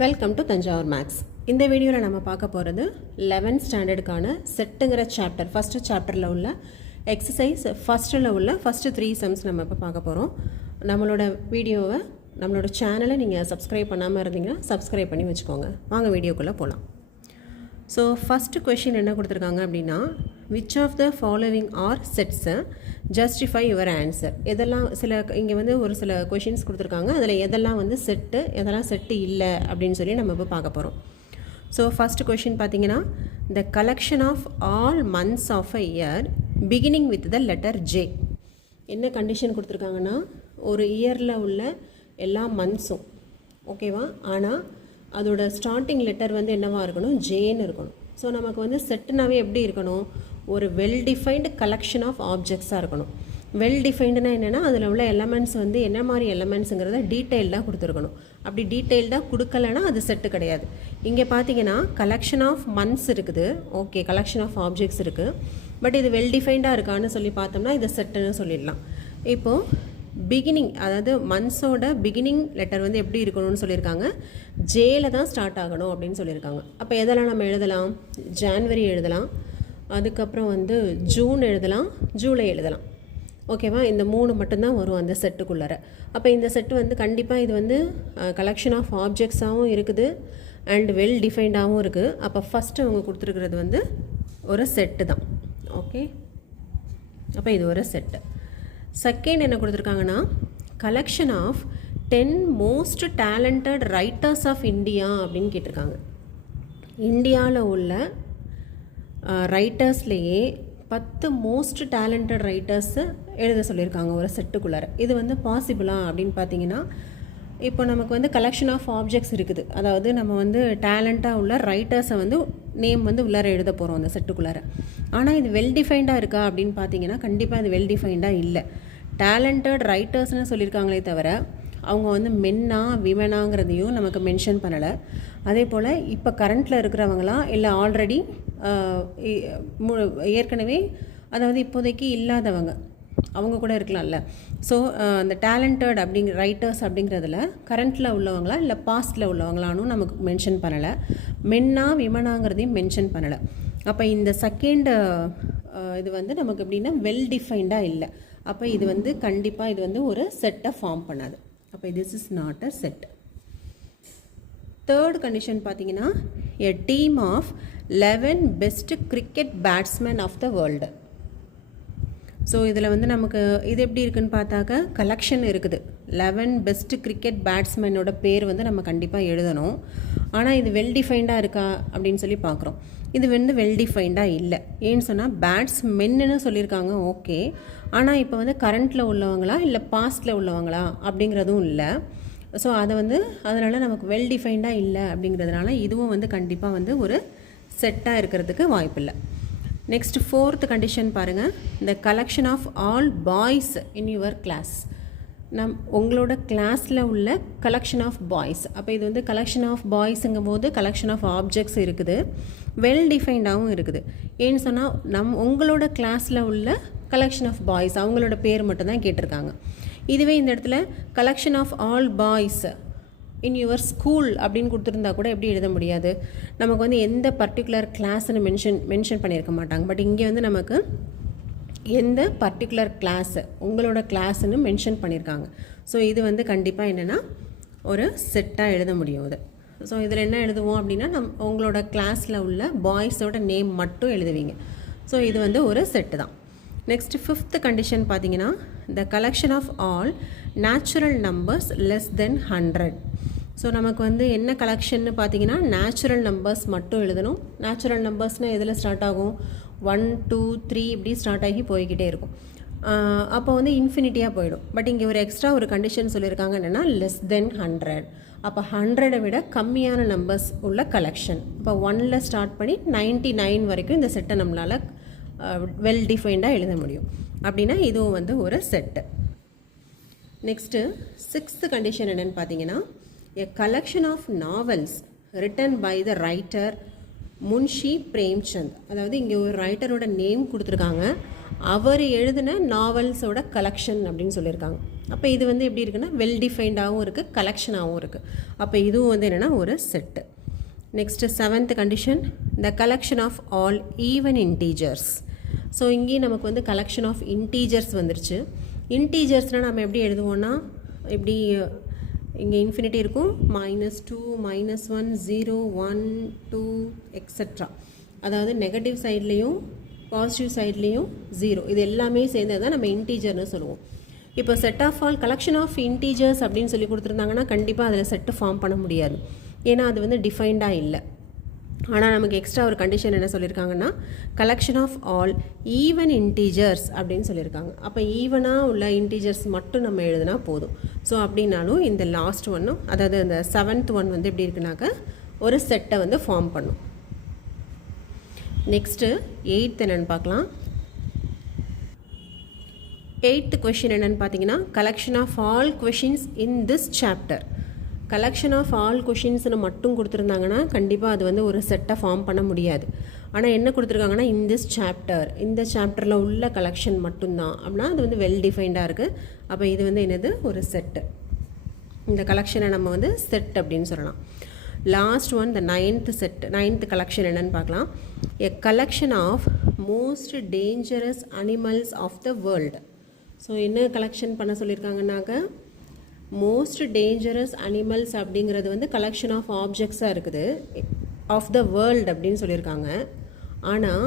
Welcome to Thanjavur maths. இந்த வீடியோவில் நம்ம பார்க்க போகிறது 11th ஸ்டாண்டர்டுக்கான செட்டுங்கிற சாப்டர் ஃபஸ்ட்டு சாப்டரில் உள்ள எக்ஸசைஸ் ஃபஸ்ட்டில் உள்ள ஃபஸ்ட்டு 3 சம்ஸ் நம்ம இப்போ பார்க்க போகிறோம். நம்மளோட சேனலை நீங்கள் சப்ஸ்கிரைப் பண்ணாமல் இருந்தீங்கன்னா சப்ஸ்கிரைப் பண்ணி வச்சுக்கோங்க. வாங்க வீடியோக்குள்ளே போகலாம். ஸோ ஃபஸ்ட்டு கொஷின் என்ன கொடுத்துருக்காங்க அப்படின்னா, which of the following are செட்ஸை ஜஸ்டிஃபை யுவர் ஆன்சர். எதெல்லாம் இங்கே வந்து ஒரு சில கொஷின்ஸ் கொடுத்துருக்காங்க, அதில் எதெல்லாம் வந்து செட்டு எதெல்லாம் செட்டு இல்லை அப்படின்னு சொல்லி நம்ம இப்போ பார்க்க போகிறோம். ஸோ ஃபஸ்ட்டு கொஷின் பார்த்தீங்கன்னா, the collection of all months of a year beginning with the letter J. என்ன கண்டிஷன் கொடுத்துருக்காங்கன்னா, ஒரு இயரில் உள்ள எல்லா மந்த்ஸும் ஓகேவா, ஆனால் அதோட ஸ்டார்டிங் லெட்டர் வந்து என்னவாக இருக்கணும், ஜேன்னு இருக்கணும். ஸோ நமக்கு வந்து செட்டுனாவே எப்படி இருக்கணும், ஒரு வெல் டிஃபைன்டு கலெக்ஷன் ஆஃப் ஆப்ஜெக்ட்ஸாக இருக்கணும். வெல் டிஃபைண்டுனா என்னென்னா, அதில் உள்ள எலமெண்ட்ஸ் வந்து என்ன மாதிரி எலமெண்ட்ஸுங்கிறத டீட்டெயில்டாக கொடுத்துருக்கணும். அப்படி டீட்டெயில்டாக கொடுக்கலன்னா அது செட்டு கிடையாது. இங்கே பார்த்தீங்கன்னா கலெக்ஷன் ஆஃப் மந்த்ஸ் இருக்குது, ஓகே, கலெக்ஷன் ஆஃப் ஆப்ஜெக்ட்ஸ் இருக்குது. பட் இது வெல் டிஃபைன்டாக இருக்கான்னு சொல்லி பார்த்தோம்னா இதை செட்டுன்னு சொல்லிடலாம். இப்போது பிகினிங், அதாவது மந்த்ஸோட பிகினிங் லெட்டர் வந்து எப்படி இருக்கணும்னு சொல்லியிருக்காங்க, ஜேல தான் ஸ்டார்ட் ஆகணும் அப்படின்னு சொல்லியிருக்காங்க. அப்போ எதெல்லாம் நம்ம எழுதலாம், ஜான்வரி எழுதலாம், அதுக்கப்புறம் வந்து ஜூன் எழுதலாம், ஜூலை எழுதலாம், ஓகேவா. இந்த 3 மட்டும்தான் வரும் அந்த செட்டுக்குள்ளார. அப்போ இந்த செட்டு வந்து கண்டிப்பாக இது வந்து கலெக்ஷன் ஆஃப் ஆப்ஜெக்ட்ஸாகவும் இருக்குது அண்ட் வெல் டிஃபைன்டாகவும் இருக்குது. அப்போ ஃபஸ்ட்டு அவங்க கொடுத்துருக்கிறது வந்து ஒரு செட்டு தான், ஓகே. அப்போ இது ஒரு செட்டு. செகண்ட் என்ன கொடுத்துருக்காங்கன்னா, collection of 10 most talented writers of India அப்படின்னு கேட்டிருக்காங்க. இந்தியாவில் உள்ள ரைட்டர்ஸ்லேயே 10 மோஸ்ட் டேலண்டட் ரைட்டர்ஸை எழுத சொல்லியிருக்காங்க ஒரு செட்டுக்குள்ளார. இது வந்து பாசிபிளா அப்படின்னு பார்த்தீங்கன்னா, இப்போ நமக்கு வந்து கலெக்ஷன் ஆஃப் ஆப்ஜெக்ட்ஸ் இருக்குது, அதாவது நம்ம வந்து டேலண்ட்டாக உள்ள ரைட்டர்ஸை வந்து நேம் வந்து உள்ளார எழுத போகிறோம் அந்த செட்டுக்குள்ளார. ஆனால் இது வெல் டிஃபைன்டாக இருக்கா அப்படின்னு பார்த்தீங்கன்னா, கண்டிப்பாக இது வெல் டிஃபைன்டாக இல்லை. டேலண்டட் ரைட்டர்ஸ்னு சொல்லியிருக்காங்களே தவிர அவங்க வந்து மென்னா விமனாங்கிறதையும் நமக்கு மென்ஷன் பண்ணலை. அதே போல் இப்போ கரண்ட்டில் இருக்கிறவங்களா இல்லை ஆல்ரெடி ஏற்கனவே அதாவது இப்போதைக்கு இல்லாதவங்க அவங்க கூட இருக்கலாம்ல. ஸோ அந்த டேலண்டட் அப்படிங்கிற ரைட்டர்ஸ் அப்படிங்கிறதுல கரண்ட்டில் உள்ளவங்களா இல்லை பாஸ்டில் உள்ளவங்களானும் நமக்கு மென்ஷன் பண்ணலை. மென்னா விமனாங்கிறதையும் மென்ஷன் பண்ணலை. அப்போ இந்த செகண்ட் இது வந்து நமக்கு எப்படின்னா வெல் டிஃபைன்டாக இல்லை. அப்போ இது வந்து கண்டிப்பாக இது வந்து ஒரு செட்டை ஃபார்ம் பண்ணாது. அப்போ this is not a set. Third condition பார்த்தீங்கன்னா, a team of 11 best cricket batsman of the world. So இதில் வந்து நமக்கு இது எப்படி இருக்குன்னு பார்த்தாக்க கலெக்ஷன் இருக்குது. 11 பெஸ்ட் கிரிக்கெட் பேட்ஸ்மேனோட பேர் வந்து நம்ம கண்டிப்பாக எழுதணும். ஆனால் இது வெல் டிஃபைன்டாக இருக்கா அப்படின்னு சொல்லி பார்க்குறோம். இது வந்து வெல் டிஃபைன்டாக இல்லை. ஏன்னு சொன்னால் பேட்ஸ்மென்னு சொல்லியிருக்காங்க, ஓகே. ஆனால் இப்போ வந்து கரண்ட்டில் உள்ளவங்களா இல்லை பாஸ்டில் உள்ளவங்களா அப்படிங்கிறதும் இல்லை. ஸோ அதை வந்து அதனால் நமக்கு வெல் டிஃபைன்டாக இல்லை அப்படிங்கிறதுனால இதுவும் வந்து கண்டிப்பாக வந்து ஒரு செட்டாக இருக்கிறதுக்கு வாய்ப்பில்லை. நெக்ஸ்ட் ஃபோர்த் கண்டிஷன் பாருங்கள், இந்த collection of all boys in your class. உங்களோட கிளாஸில் உள்ள கலெக்ஷன் ஆஃப் பாய்ஸ். அப்போ இது வந்து கலெக்ஷன் ஆஃப் பாய்ஸுங்கும் போது கலெக்ஷன் ஆஃப் ஆப்ஜெக்ட்ஸ் இருக்குது, வெல் டிஃபைன்டாகவும் இருக்குது. ஏன்னு சொன்னால் உங்களோட கிளாஸில் உள்ள கலெக்ஷன் ஆஃப் பாய்ஸ் அவங்களோட பேர் மட்டும்தான் கேட்டிருக்காங்க. இதுவே இந்த இடத்துல collection of all boys in your school அப்படின்னு கொடுத்துருந்தா கூட எப்படி எழுத முடியாது, நமக்கு வந்து எந்த பர்டிகுலர் கிளாஸ்ன்னு மென்ஷன் பண்ணியிருக்க மாட்டாங்க. பட் இங்கே வந்து நமக்கு எந்த பர்டிகுலர் கிளாஸு உங்களோட கிளாஸ்ன்னு மென்ஷன் பண்ணியிருக்காங்க. ஸோ இது வந்து கண்டிப்பாக என்னென்னா ஒரு செட்டாக எழுத முடியும் இது. ஸோ இதில் என்ன எழுதுவோம் அப்படின்னா, உங்களோட கிளாஸில் உள்ள பாய்ஸோட நேம் மட்டும் எழுதுவீங்க. ஸோ இது வந்து ஒரு செட்டு தான். நெக்ஸ்ட் ஃபிஃப்த் கண்டிஷன் பார்த்தீங்கன்னா, the collection of all natural numbers less than 100. So நமக்கு வந்து என்ன கலெக்ஷன்னு பார்த்தீங்கன்னா, நேச்சுரல் நம்பர்ஸ் மட்டும் எழுதணும். நேச்சுரல் நம்பர்ஸ்னால் எதில் ஸ்டார்ட் ஆகும், 1 2 3 இப்படி ஸ்டார்ட் ஆகி போய்கிட்டே இருக்கும். அப்போ வந்து இன்ஃபினிட்டியாக போயிடும். பட் இங்கே ஒரு எக்ஸ்ட்ரா ஒரு கண்டிஷன் சொல்லியிருக்காங்க, என்னென்னா லெஸ் தென் 100. அப்போ 100 விட கம்மியான நம்பர்ஸ் உள்ள கலெக்ஷன். இப்போ 1ல் ஸ்டார்ட் பண்ணி 99 வரைக்கும் இந்த செட்டை நம்மளால் வெல் டிஃபைன்டாக எழுத முடியும். அப்படின்னா இதுவும் வந்து ஒரு செட்டு. நெக்ஸ்ட்டு சிக்ஸ்த்து கண்டிஷன் என்னென்னு பார்த்தீங்கன்னா, a collection of novels written by the writer Munshi Premchand. அதாவது இங்கே ஒரு ரைட்டரோட நேம் கொடுத்துருக்காங்க, அவர் எழுதின நாவல்ஸோட கலெக்ஷன் அப்படின்னு சொல்லியிருக்காங்க. அப்போ இது வந்து எப்படி இருக்குன்னா வெல் டிஃபைன்டாகவும் இருக்குது, கலெக்ஷனாகவும் இருக்குது. அப்போ இதுவும் வந்து என்னென்னா ஒரு set. Next 7th condition, the collection of all even integers. So இங்கேயும் நமக்கு வந்து கலெக்ஷன் ஆஃப் இன்டீஜர்ஸ் வந்துருச்சு. இன்டீஜர்ஸ்னால் நம்ம எப்படி எழுதுவோன்னா, இப்படி இங்கே இன்ஃபினிட்டி இருக்கும், -2 -1 0 1 2 எக்ஸட்ரா. அதாவது நெகட்டிவ் சைட்லேயும் பாசிட்டிவ் சைட்லேயும் 0, இது எல்லாமே சேர்ந்தது தான் நம்ம இன்டீஜர்னு சொல்லுவோம். இப்போ set of all collection of integers அப்படின்னு சொல்லி கொடுத்துருந்தாங்கன்னா கண்டிப்பாக அதில் செட்டு ஃபார்ம் பண்ண முடியாது, ஏன்னா அது வந்து டிஃபைன்டாக இல்லை. ஆனால் நமக்கு எக்ஸ்ட்ரா ஒரு கண்டிஷன் என்ன சொல்லியிருக்காங்கன்னா, collection of all even integers அப்படின்னு சொல்லியிருக்காங்க. அப்போ ஈவனாக உள்ள இன்டீஜர்ஸ் மட்டும் நம்ம எழுதினா போதும். ஸோ அப்படின்னாலும் இந்த லாஸ்ட் ஒன்னும், அதாவது இந்த 7th ஒன் வந்து எப்படி இருக்குனாக்க ஒரு செட்டை வந்து ஃபார்ம் பண்ணும். நெக்ஸ்ட்டு 8th என்னென்னு பார்க்கலாம். 8th கொஷின் என்னென்னு பார்த்தீங்கன்னா, collection of all questions in this chapter. Collection of all கொஷின்ஸ்னு மட்டும் கொடுத்துருந்தாங்கன்னா கண்டிப்பாக அது வந்து ஒரு செட்டை ஃபார்ம் பண்ண முடியாது. ஆனால் என்ன கொடுத்துருக்காங்கன்னா, இன் திஸ் சாப்டர், இந்த சாப்டரில் உள்ள கலெக்ஷன் மட்டும்தான் அப்படின்னா அது வந்து வெல் டிஃபைன்டாக இருக்குது. அப்போ இது வந்து என்னது, ஒரு செட்டு. இந்த கலெக்ஷனை நம்ம வந்து செட் அப்படின்னு சொல்லலாம். Last one, the 9th set, 9th collection என்னென்னு பார்க்கலாம். A collection of most dangerous animals of the world. So என்ன கலெக்ஷன் பண்ண சொல்லியிருக்காங்கன்னாக்க, மோஸ்ட் டேஞ்சரஸ் அனிமல்ஸ் அப்படிங்கிறது வந்து கலெக்ஷன் ஆஃப் ஆப்ஜெக்ட்ஸாக இருக்குது, ஆஃப் த வேர்ல்டு அப்படின்னு சொல்லியிருக்காங்க. ஆனால்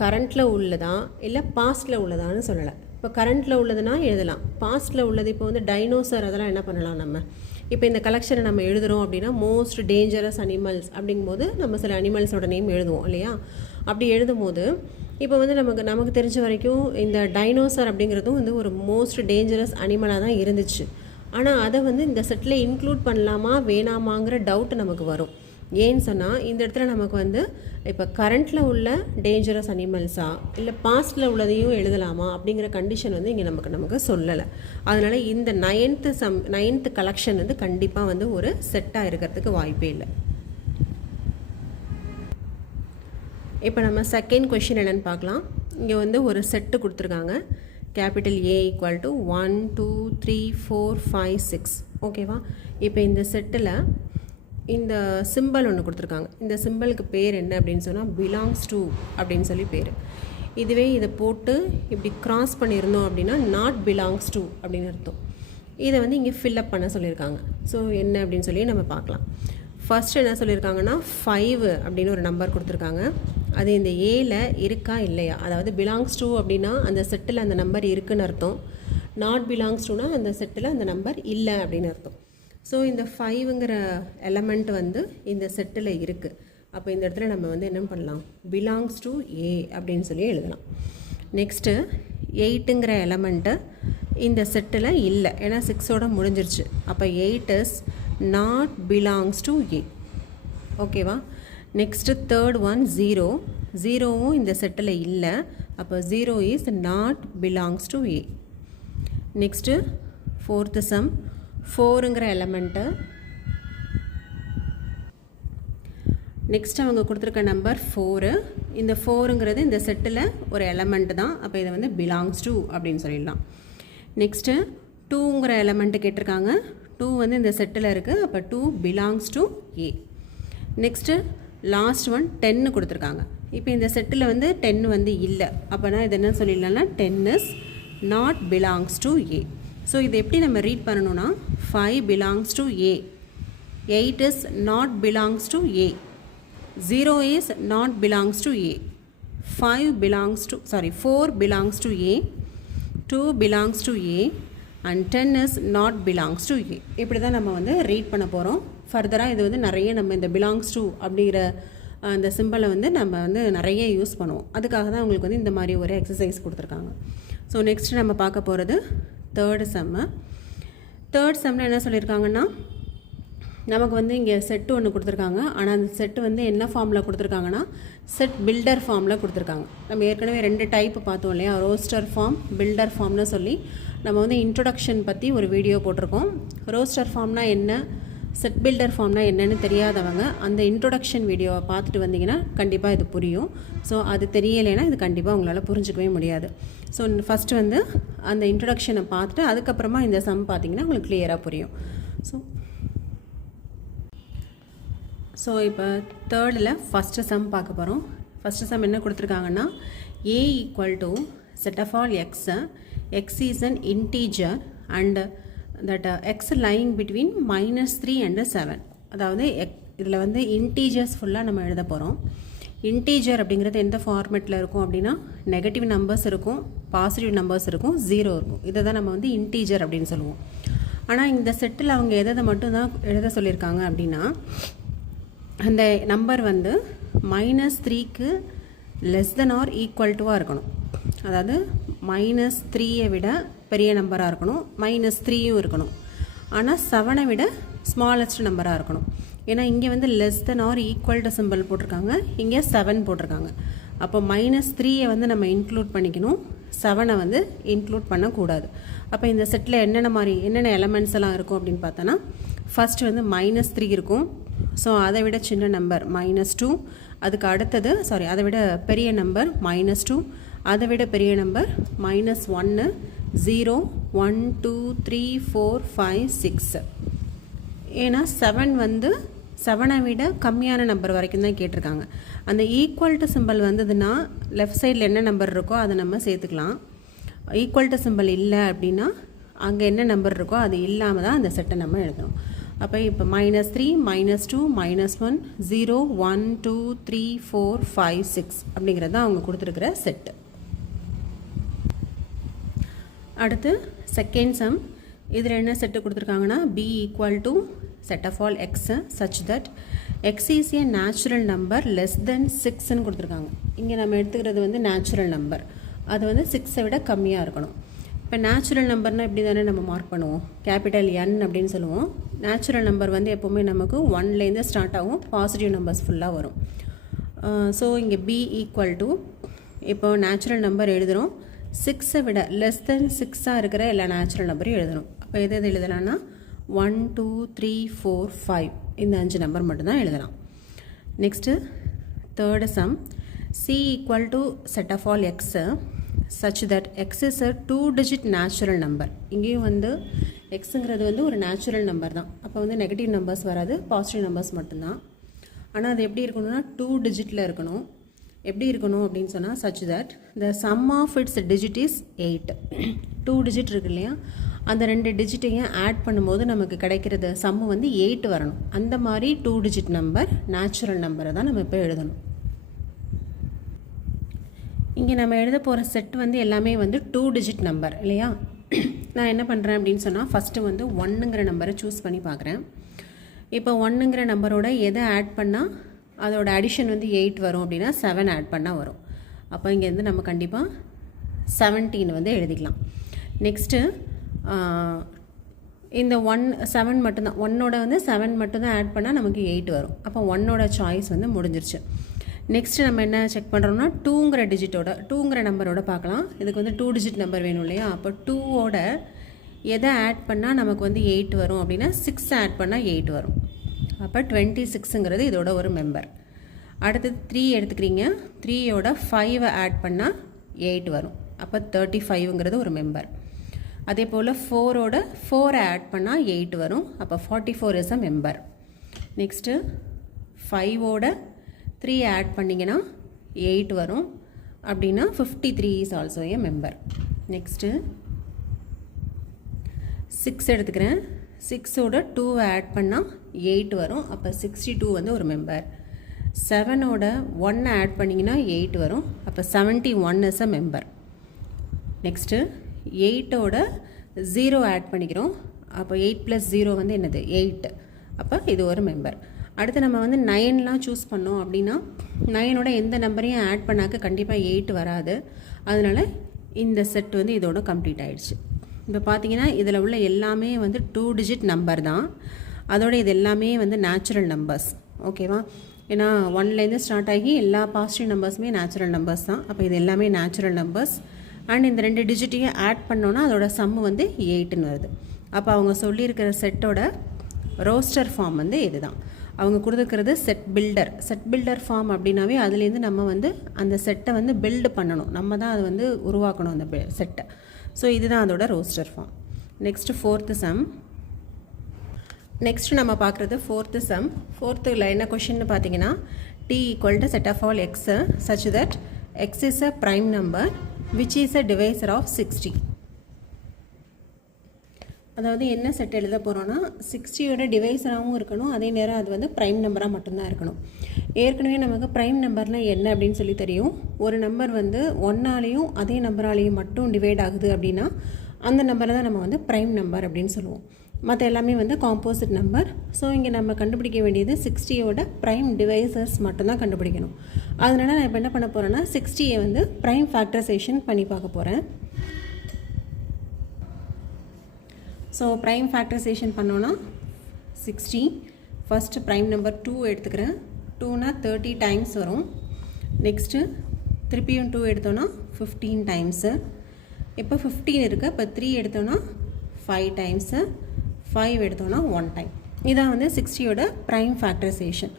கரண்ட்டில் உள்ளதா இல்லை பாஸ்ட்டில் உள்ளதான்னு சொல்லலை. இப்போ கரண்ட்டில் உள்ளதுன்னா எழுதலாம், பாஸ்ட்டில் உள்ளது இப்போ வந்து டைனோசர் அதெல்லாம் என்ன பண்ணலாம் நம்ம. இப்போ இந்த கலெக்ஷனை நம்ம எழுதுகிறோம் அப்படின்னா மோஸ்ட் டேஞ்சரஸ் அனிமல்ஸ் அப்படிங்கும்போது நம்ம சில அனிமல்ஸோட நேம் எழுதுவோம் இல்லையா. அப்படி எழுதும் போது இப்போ வந்து நமக்கு தெரிஞ்ச வரைக்கும் இந்த டைனோசர் அப்படிங்கிறதும் வந்து ஒரு மோஸ்ட் டேஞ்சரஸ் அனிமலாக தான் இருந்துச்சு. ஆனால் அதை வந்து இந்த செட்டில் இன்க்ளூட் பண்ணலாமா வேணாமாங்கிற டவுட் நமக்கு வரும். ஏன்னு சொன்னால் இந்த இடத்துல நமக்கு வந்து இப்போ கரண்ட்டில் உள்ள டேஞ்சரஸ் அனிமல்ஸா இல்லை பாஸ்ட்டில் உள்ளதையும் எழுதலாமா அப்படிங்கிற கண்டிஷன் வந்து இங்கே நமக்கு சொல்லலை. அதனால் இந்த 9th கலெக்ஷன் வந்து கண்டிப்பாக வந்து ஒரு செட்டாக இருக்கிறதுக்கு வாய்ப்பே இல்லை. இப்போ நம்ம செகண்ட் கொஷின் என்னென்னு பார்க்கலாம். இங்கே வந்து ஒரு செட்டு கொடுத்துருக்காங்க. Capital A = 1 2 3 4 5 6. ஓகேவா. இப்போ இந்த செட்டில் இந்த சிம்பிள் ஒன்று கொடுத்துருக்காங்க. இந்த சிம்பிளுக்கு பேர் என்ன அப்படின்னு சொன்னால் பிலாங்ஸ் டு அப்படின்னு சொல்லி பேர். இதுவே இதை போட்டு இப்படி க்ராஸ் பண்ணியிருந்தோம் அப்படின்னா நாட் பிலாங்ஸ் டு அப்படின்னு அர்த்தம். இதை வந்து இங்கே ஃபில்அப் பண்ண சொல்லியிருக்காங்க. ஸோ என்ன அப்படின்னு சொல்லி நம்ம பார்க்கலாம். ஃபஸ்ட்டு என்ன சொல்லியிருக்காங்கன்னா 5 அப்படின்னு ஒரு நம்பர் கொடுத்துருக்காங்க. அது இந்த ஏல இருக்கா இல்லையா, அதாவது பிலாங்ஸ் டு அப்படின்னா அந்த செட்டில் அந்த நம்பர் இருக்குன்னு அர்த்தம், நாட் பிலாங்ஸ் டுனா அந்த செட்டில் அந்த நம்பர் இல்லை அப்படின்னு அர்த்தம். ஸோ இந்த 5ங்கிற எலமெண்ட் வந்து இந்த செட்டில் இருக்குது. அப்போ இந்த இடத்துல நம்ம வந்து என்ன பண்ணலாம், பிலாங்ஸ் டு ஏ அப்படின்னு சொல்லி எழுதலாம். நெக்ஸ்ட்டு 8ங்கிற எலமெண்ட்டு இந்த செட்டில் இல்லை, ஏன்னா 6ஓட முடிஞ்சிருச்சு. அப்போ 8 இஸ் நாட் பிலாங்ஸ் டு ஏ. ஓகேவா. நெக்ஸ்ட்டு தேர்ட் ஒன் 0வும் இந்த செட்டில் இல்லை. அப்போ 0 is not belongs to A. Next 4th sum 4ங்கிற எலமெண்ட்டு, நெக்ஸ்ட் அவங்க கொடுத்துருக்க நம்பர் 4. இந்த 4ங்கிறது இந்த செட்டில் ஒரு எலமெண்ட் தான். அப்போ இதை வந்து பிலாங்ஸ் டு அப்படின்னு சொல்லிடலாம். நெக்ஸ்ட்டு 2ங்கிற எலமெண்ட்டு கேட்டிருக்காங்க. 2 வந்து இந்த செட்டில் இருக்குது. அப்போ 2 belongs to A. Next last one 10 கொடுத்துருக்காங்க. இப்போ இந்த செட்டில் வந்து 10 வந்து இல்லை. அப்போனா இது என்ன சொல்லிடலாம்னா 10 is not belongs to A. So இது எப்படி நம்ம ரீட் பண்ணணும்னா 5 belongs to A, 8 is not belongs to A, 0 is not belongs to A, 4 belongs to A, 2 belongs to A and 10 is not belongs to A. இப்படி தான் நம்ம வந்து read பண்ண போகிறோம். ஃபர்தராக இது வந்து நிறைய நம்ம இந்த பிலாங்ஸ் டு அப்படிங்கிற அந்த சிம்பிளை வந்து நம்ம வந்து நிறைய யூஸ் பண்ணுவோம். அதுக்காக தான் உங்களுக்கு வந்து இந்த மாதிரி ஒரு எக்ஸசைஸ் கொடுத்துருக்காங்க. ஸோ நெக்ஸ்ட் நம்ம பார்க்க போகிறது தேர்ட் சம்மு. தேர்ட் சம்மில் என்ன சொல்லியிருக்காங்கன்னா, நமக்கு வந்து இங்கே செட்டு ஒன்று கொடுத்துருக்காங்க. ஆனால் அந்த செட்டு வந்து என்ன ஃபார்மில் கொடுத்துருக்காங்கன்னா செட் பில்டர் ஃபார்மில் கொடுத்துருக்காங்க. நம்ம ஏற்கனவே 2 டைப் பார்த்தோம் இல்லையா, ரோஸ்டர் ஃபார்ம், பில்டர் ஃபார்ம்னு சொல்லி நம்ம வந்து இன்ட்ரொடக்ஷன் பற்றி ஒரு வீடியோ போட்டிருக்கோம். ரோஸ்டர் ஃபார்ம்னா என்ன, செட் பில்டர் ஃபார்ம்னா என்னென்னு தெரியாதவங்க அந்த இன்ட்ரொடக்ஷன் வீடியோவை பார்த்துட்டு வந்தீங்கன்னா கண்டிப்பாக இது புரியும். ஸோ அது தெரியலைன்னா இது கண்டிப்பாக உங்களால் புரிஞ்சிக்கவே முடியாது. ஸோ ஃபஸ்ட்டு வந்து அந்த இன்ட்ரொடக்ஷனை பார்த்துட்டு அதுக்கப்புறமா இந்த சம் பார்த்தீங்கன்னா உங்களுக்கு கிளியராக புரியும். ஸோ இப்போ தேர்டில் ஃபஸ்ட்டு சம் பார்க்க போகிறோம். ஃபஸ்ட்டு சம் என்ன கொடுத்துருக்காங்கன்னா a equal to set of all x is an integer and that x lying between -3 and 7. அதாவது இதில் வந்து இன்டீஜர்ஸ் ஃபுல்லாக நம்ம எழுத போகிறோம். இன்டீஜர் அப்படிங்கிறது எந்த ஃபார்மேட்டில் இருக்கும் அப்படின்னா நெகட்டிவ் நம்பர்ஸ் இருக்கும், பாசிட்டிவ் நம்பர்ஸ் இருக்கும், 0 இருக்கும். இதை தான் நம்ம வந்து இன்டீஜர் அப்படின்னு சொல்லுவோம். ஆனால் இந்த செட்டில் அவங்க எதை மட்டும்தான் எழுத சொல்லியிருக்காங்க அப்படின்னா அந்த நம்பர் வந்து -3க்கு லெஸ் தென் ஆர் ஈக்குவல் டுவாக இருக்கணும். அதாவது -3ஐ விட பெரிய நம்பராக இருக்கணும், -3யும் இருக்கணும். ஆனால் 7ஐ விட ஸ்மாலஸ்ட் நம்பராக இருக்கணும். ஏன்னா இங்கே வந்து less than or equal to symbol போட்டிருக்காங்க, இங்கே 7 போட்டிருக்காங்க. அப்போ -3ஐ வந்து நம்ம இன்க்ளூட் பண்ணிக்கணும், 7ஐ வந்து இன்க்ளூட் பண்ணக்கூடாது. அப்போ இந்த செட்டில் என்னென்ன எலமெண்ட்ஸ் எல்லாம் இருக்கும் அப்படின்னு பார்த்தோன்னா ஃபஸ்ட்டு வந்து -3 இருக்கும். ஸோ அதை விட சின்ன நம்பர் -2, அதுக்கு அடுத்தது அதை விட பெரிய நம்பர் -2, அதை விட பெரிய நம்பர் -1, 0, 1, 2, 3, 4, 5, 6. ஏன்னா 7 வந்து 7ஐ விட கம்மியான நம்பர் வரைக்கும் தான் கேட்டிருக்காங்க. அந்த ஈக்குவல் டு சிம்பிள் வந்ததுன்னா லெஃப்ட் சைடில் என்ன நம்பர் இருக்கோ அதை நம்ம சேர்த்துக்கலாம். ஈக்குவல் டு சிம்பிள் இல்லை அப்படின்னா அங்கே என்ன நம்பர் இருக்கோ அது இல்லாமல் தான் அந்த செட்டை நம்ம எழுதணும். அப்போ இப்போ -3, -2, -1, 0, 1, 2, 3, 4, 5, 6 அப்படிங்கிறது தான் அவங்க கொடுத்துருக்கிற செட்டு. அடுத்து செகண்ட் சம். இதில் என்ன செட்டு கொடுத்துருக்காங்கன்னா b equal to set of all x such that x is a natural number less than 6ன்னு கொடுத்துருக்காங்க. இங்கே நம்ம எடுத்துக்கிறது வந்து நேச்சுரல் நம்பர், அது வந்து 6ஐ விட கம்மியாக இருக்கணும். இப்போ நேச்சுரல் நம்பர்னால் இப்படி தானே நம்ம மார்க் பண்ணுவோம், கேபிட்டல் N அப்படின்னு சொல்லுவோம். நேச்சுரல் நம்பர் வந்து எப்போவுமே நமக்கு 1லேருந்து ஸ்டார்ட் ஆகும், பாசிட்டிவ் நம்பர்ஸ் ஃபுல்லாக வரும். ஸோ இங்கே b equal to இப்போ நேச்சுரல் நம்பர் எழுதுகிறோம், 6ஐ விட லெஸ் தென் 6ஆக இருக்கிற எல்லா நேச்சுரல் நம்பரையும் எழுதணும். அப்போ எது எழுதலாம்னா 1, 2, 3, 4, 5 இந்த 5 நம்பர் மட்டும்தான் எழுதலாம். Next third some. c equal to set of all x such that x is a 2-digit natural number. இங்கேயும் வந்து எக்ஸுங்கிறது வந்து ஒரு நேச்சுரல் நம்பர் தான். அப்போ வந்து நெகட்டிவ் நம்பர்ஸ் வராது, பாசிட்டிவ் நம்பர்ஸ் மட்டும்தான். ஆனால் அது எப்படி இருக்கணும்னா 2 டிஜிட்டில் இருக்கணும். எப்படி இருக்கணும் அப்படின்னு சொன்னால் such that the sum of its digit is 8. 2 digit இருக்கு இல்லையா, அந்த 2 டிஜிட்டையும் ஆட் பண்ணும்போது நமக்கு கிடைக்கிறது சம்மு வந்து 8 வரணும். அந்த மாதிரி 2 டிஜிட் நம்பர் நேச்சுரல் நம்பரை தான் நம்ம இப்போ எழுதணும். இங்கே நம்ம எழுத போகிற செட் வந்து எல்லாமே வந்து 2 டிஜிட் நம்பர் இல்லையா. நான் என்ன பண்ணுறேன் அப்படின்னு சொன்னால் ஃபஸ்ட்டு வந்து 1ங்கிற நம்பரை சூஸ் பண்ணி பார்க்குறேன். இப்போ 1ங்கிற நம்பரோட எதை ஆட் பண்ணால் அதோட அடிஷன் வந்து 8 வரும் அப்படின்னா 7 ஆட் பண்ணால் வரும். அப்போ இங்கேருந்து நம்ம கண்டிப்பாக 17 வந்து எழுதிக்கலாம். நெக்ஸ்ட்டு இந்த 7 மட்டும்தான், 1ஓட வந்து 7 மட்டும்தான் ஆட் பண்ணால் நமக்கு 8 வரும். அப்போ 1ஓட சாய்ஸ் வந்து முடிஞ்சிருச்சு. நெக்ஸ்ட்டு நம்ம என்ன செக் பண்ணுறோம்னா 2ங்கிற நம்பரோட பார்க்கலாம். இதுக்கு வந்து 2 டிஜிட் நம்பர் வேணும் இல்லையா. அப்போ 2ஓட எதை ஆட் பண்ணால் நமக்கு வந்து 8 வரும் அப்படின்னா 6 ஆட் பண்ணால் 8 வரும். அப்போ 26ங்கிறது இதோட ஒரு மெம்பர். அடுத்தது 3 எடுத்துக்கிறீங்க, 3ஓட 5 ஆட் பண்ணால் 8 வரும். அப்போ 35ங்கிறது ஒரு மெம்பர். அதே போல் 4ஓட 4 ஆட் பண்ணால் 8 வரும். அப்போ 44 இஸ் அ மெம்பர். நெக்ஸ்ட்டு 5ஓட 3 ஆட் பண்ணிங்கன்னா 8 வரும் அப்படின்னா 53 is also a member. Next 6 எடுத்துக்கிறேன், 6ஓட 2 ஆட் பண்ணால் 8 வரும். அப்போ 62 வந்து ஒரு மெம்பர். 7ஓட 1 ஆட் பண்ணிங்கன்னா 8 வரும். அப்போ 71 இஸ் அ மெம்பர். நெக்ஸ்ட்டு 8ஓட 0 ஆட் பண்ணிக்கிறோம். அப்போ 8 + 0 வந்து என்னது 8. அப்போ இது ஒரு மெம்பர். அடுத்து நம்ம வந்து 9லாம் சூஸ் பண்ணோம் அப்படின்னா 9ஓட எந்த நம்பரையும் ஆட் பண்ணாக்க கண்டிப்பாக 8 வராது. அதனால் இந்த செட் வந்து இதோட கம்ப்ளீட் ஆகிடுச்சு. இப்போ பார்த்தீங்கன்னா இதில் உள்ள எல்லாமே வந்து 2 டிஜிட் நம்பர் தான். அதோட இது எல்லாமே வந்து நேச்சுரல் நம்பர்ஸ். ஓகேவா. ஏன்னா 1லேருந்து ஸ்டார்ட் ஆகி எல்லா பாசிட்டிவ் நம்பர்ஸுமே நேச்சுரல் நம்பர்ஸ் தான். அப்போ இது எல்லாமே நேச்சுரல் நம்பர்ஸ். அண்ட் இந்த 2 டிஜிட்டையும் ஆட் பண்ணோன்னா அதோட சம்மு வந்து 8ன்னு வருது. அப்போ அவங்க சொல்லியிருக்கிற செட்டோட ரோஸ்டர் ஃபார்ம் வந்து இதுதான். அவங்க கொடுத்துருக்கிறது செட் பில்டர் ஃபார்ம் அப்படின்னாவே அதுலேருந்து நம்ம வந்து அந்த செட்டை வந்து பில்டு பண்ணணும், நம்ம தான் அது வந்து உருவாக்கணும் அந்த செட்டை. ஸோ இதுதான் அதோட roster form. Next fourth sum. Next நம்ம பார்க்குறது ஃபோர்த்து சம். ஃபோர்த்தில் என்ன கொஷின்னு பார்த்தீங்கன்னா, t equal to set of all x such that X is a prime number which is a divisor of 60. அதாவது என்ன செட் எழுத போகிறோன்னா 60யோட டிவைசராகவும் இருக்கணும், அதே நேரம் அது வந்து ப்ரைம் நம்பராக மட்டும்தான் இருக்கணும். ஏற்கனவே நமக்கு ப்ரைம் நம்பர்னால் என்ன அப்படின்னு சொல்லி தெரியும். ஒரு நம்பர் வந்து 1ஆலேயும் அதே நம்பராலேயும் மட்டும் டிவைட் ஆகுது அப்படின்னா அந்த நம்பரை தான் நம்ம வந்து ப்ரைம் நம்பர் அப்படின்னு சொல்லுவோம். மற்ற எல்லாமே வந்து காம்போசிட் நம்பர். ஸோ இங்கே நம்ம கண்டுபிடிக்க வேண்டியது 60யோட ப்ரைம் டிவைசர்ஸ் மட்டும்தான் கண்டுபிடிக்கணும். அதனால் நான் இப்போ என்ன பண்ண போகிறேன்னா 60யை வந்து ப்ரைம் ஃபேக்டரைசேஷன் பண்ணி பார்க்க போகிறேன். ஸோ ப்ரைம் ஃபேக்டரைசேஷன் பண்ணோன்னா 60 ஃபஸ்ட்டு ப்ரைம் நம்பர் 2 எடுத்துக்கிறேன். 2னா 30 டைம்ஸ் வரும். நெக்ஸ்ட்டு திருப்பியும் 2 எடுத்தோன்னா 15 டைம்ஸு. இப்போ 15 இருக்குது, இப்போ 3 எடுத்தோன்னா 5 டைம்ஸு, 5 எடுத்தோன்னா 1 டைம். இதான் வந்து 60யோட ப்ரைம் ஃபேக்டரைசேஷன்.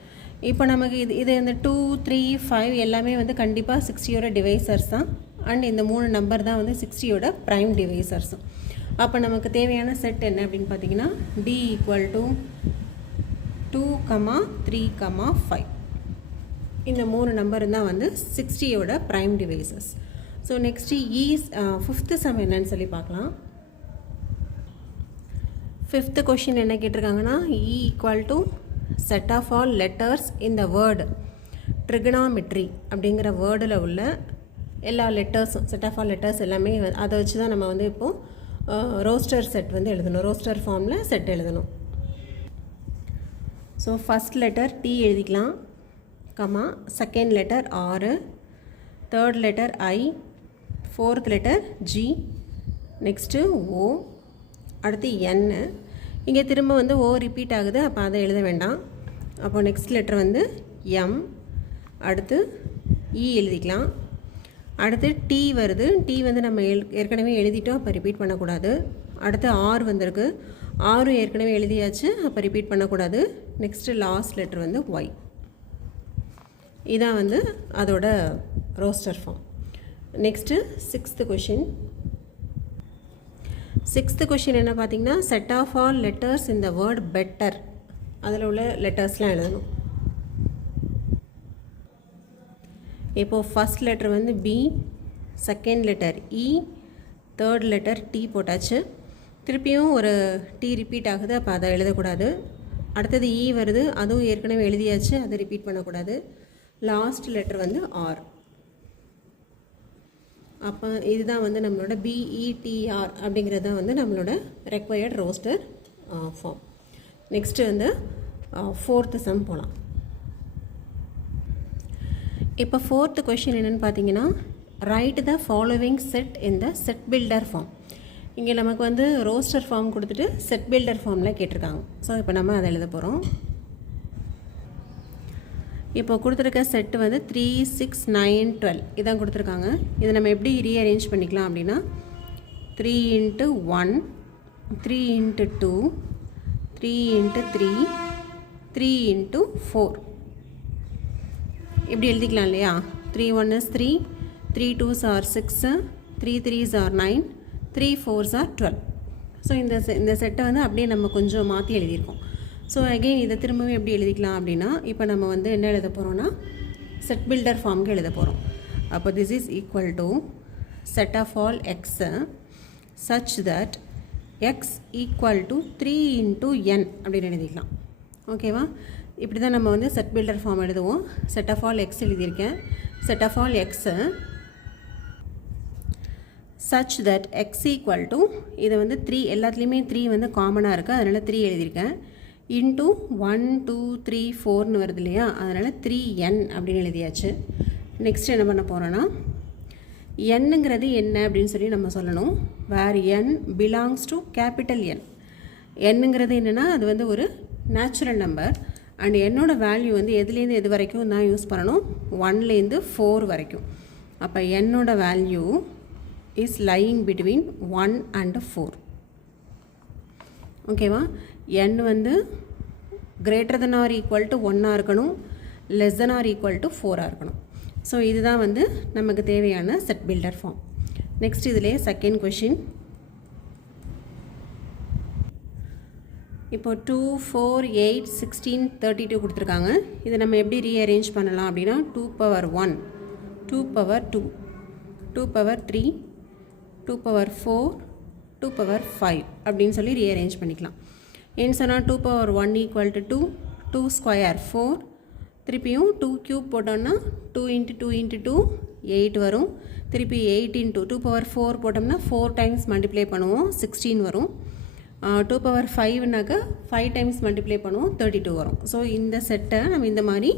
இப்போ நமக்கு இது இந்த 2, 3, 5 எல்லாமே வந்து கண்டிப்பாக 60யோட டிவைசர்ஸ் தான். அண்ட் இந்த 3 நம்பர் தான் வந்து 60யோட ப்ரைம் டிவைசர்ஸும். அப்போ நமக்கு தேவையான செட் என்ன அப்படின்னு பார்த்தீங்கன்னா D ஈக்குவல் டு 2, 3, 5. இந்த 3 நம்பர் தான் வந்து 60யோட prime divisors. So next fifth sum என்னன்னு சொல்லி பார்க்கலாம். ஃபிஃப்த்து கொஷின் என்ன கேட்டிருக்காங்கன்னா, E equal to set of all letters இந்த வேர்டு ட்ரிகனாமெட்ரி அப்படிங்கிற வேர்டில் உள்ள எல்லா லெட்டர்ஸும், செட் ஆஃப் ஆல் லெட்டர்ஸ் எல்லாமே அதை வச்சு தான் நம்ம வந்து இப்போது ரோஸ்டர் செட் வந்து எழுதணும், ரோஸ்டர் ஃபார்மில் செட் எழுதணும். ஸோ ஃபஸ்ட் லெட்டர் T எழுதிக்கலாம், comma second letter R, third letter I, fourth letter G, next O, அடுத்து N. இங்கே திரும்ப வந்து O ரிப்பீட் ஆகுது, அப்போ அதை எழுத வேண்டாம். அப்போ நெக்ஸ்ட் லெட்டர் வந்து M, அடுத்து E எழுதிக்கலாம். அடுத்து T வருது, T வந்து நம்ம ஏற்கனவே எழுதிட்டோம், அப்போ ரிப்பீட் பண்ணக்கூடாது. அடுத்து R வந்திருக்கு, ஆரும் ஏற்கனவே எழுதியாச்சு, அப்போ ரிப்பீட் பண்ணக்கூடாது. நெக்ஸ்ட்டு லாஸ்ட் லெட்டர் வந்து Y. இதான் வந்து அதோட roster form. Next sixth question. Sixth question என்ன பார்த்தீங்கன்னா, செட் ஆஃப் ஆல் லெட்டர்ஸ் இந்த வேர்ட் பெட்டர், அதில் உள்ள லெட்டர்ஸ்லாம் எழுதணும். இப்போது ஃபஸ்ட் லெட்டர் வந்து B, second letter E, third letter T போட்டாச்சு. திருப்பியும் ஒரு T ரிப்பீட் ஆகுது, அப்போ அதை எழுதக்கூடாது. அடுத்தது E வருது, அதுவும் ஏற்கனவே எழுதியாச்சு, அதை ரிப்பீட் பண்ணக்கூடாது. லாஸ்ட் லெட்டர் வந்து R. அப்போ இதுதான் வந்து நம்மளோட BETR அப்படிங்கிறது தான் வந்து நம்மளோட ரெக்வயர்ட் ரோஸ்டர் ஃபார்ம். நெக்ஸ்ட்டு வந்து ஃபோர்த்து சம் போகலாம். இப்போ ஃபோர்த்து கொஷின் என்னென்னு பார்த்தீங்கன்னா, write the following set in the set builder form. இங்கே நமக்கு வந்து ரோஸ்டர் ஃபார்ம் கொடுத்துட்டு செட் பில்டர் ஃபார்மில் கேட்டிருக்காங்க. ஸோ இப்போ நம்ம அதை எழுத போகிறோம். இப்போ கொடுத்துருக்க செட்டு வந்து 3, 6, 9, 12 இதான் கொடுத்துருக்காங்க. இதை நம்ம எப்படி ரீஅரேஞ்ச் பண்ணிக்கலாம் அப்படின்னா 3 × 1, 3 × 2, 3 × 3, 3 × 4 இப்படி எழுதிக்கலாம் இல்லையா. 3 1 is 3, 3 2s are 6, 3 3s are 9, 3 4s are 12. So இந்த செட்டை வந்து அப்படியே நம்ம கொஞ்சம் மாற்றி எழுதியிருக்கோம். ஸோ அகெயின் இதை திரும்பவும் எப்படி எழுதிக்கலாம் அப்படின்னா, இப்போ நம்ம வந்து என்ன எழுத போகிறோன்னா செட் பில்டர் ஃபார்முக்கு எழுத போகிறோம். அப்போ this is equal to set of all x such that x equal to 3 × n அப்படின்னு எழுதிக்கலாம். ஓகேவா. இப்படி தான் நம்ம வந்து செட் பில்டர் ஃபார்ம் எழுதுவோம். செட் ஆஃப் ஆல் எக்ஸ் எழுதியிருக்கேன். Set of all x such that x equal to, இதை வந்து 3 எல்லாத்துலேயுமே 3 வந்து காமனாக இருக்குது, அதனால் 3 எழுதியிருக்கேன். இன்ட்டு 1 2 3 4ன்னு வருது இல்லையா, அதனால் 3n அப்படின்னு எழுதியாச்சு. நெக்ஸ்ட் என்ன பண்ண போகிறோன்னா, என்னங்கிறது என்ன அப்படின்னு சொல்லி நம்ம சொல்லணும். வேர் n belongs to capital N. என்னங்கிறது என்னென்னா அது வந்து ஒரு நேச்சுரல் நம்பர். அண்ட் என்னோட வேல்யூ வந்து எதுலேருந்து எது வரைக்கும் நான் யூஸ் பண்ணணும், 1லேருந்து 4 வரைக்கும். அப்போ என்னோட value is lying between 1 and 4. ஓகேவா. n வந்து greater than or equal to 1 இருக்கணும், less than or equal to 4 இருக்கணும். ஸோ இதுதான் வந்து நமக்கு தேவையான செட் பில்டர் ஃபார்ம். நெக்ஸ்ட் இதிலே செகண்ட் கொஷின். இப்போ 2, 4, 8, 16, 32 கொடுத்துருக்காங்க. இதை நம்ம எப்படி ரீஅரேஞ்ச் பண்ணலாம் அப்படின்னா 2 power 1, 2 power 2, 2 power 3, 2 power 4, 2 power 5 அப்படின்னு சொல்லி ரீஅரேஞ்ச் பண்ணிக்கலாம். ஏன்னு சொன்னால் 2 power 1 equal to 2, 2 square 4, திருப்பியும் 2 cube போட்டோம்னா 2 into 2 into 2 8 வரும். திருப்பி 8 into 2 power 4 போட்டோம்னா 4 times மல்டிப்ளை பண்ணுவோம் 16 வரும். 2 power 5னாக்க 5 times மல்டிப்ளை பண்ணுவோம் 32 வரும். ஸோ இந்த செட்டை நம்ம இந்த மாதிரி